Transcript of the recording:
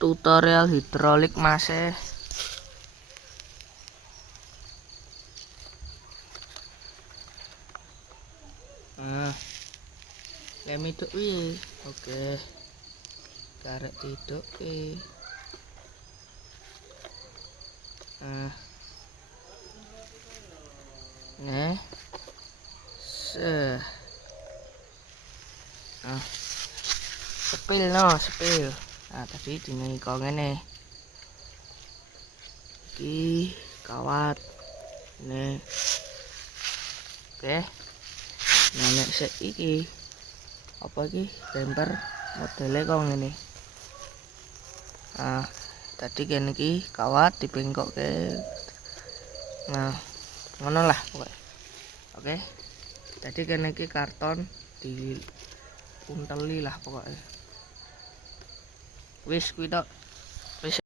Tutorial hidrolik masih. Lem itu oke. Karek tiduk Nah. Sepil sepil. Nah, tadi dini kok ngene. Iki kawat. Nih. Oke. Nah, nek sik iki apa iki bumper modele kok ngene. Nah, tadi kene iki kawat dibengkokke. Nah, ngono lah pokoknya. Oke. Tadi kene iki karton di unteli lah pokoknya. Wis kuwi tok.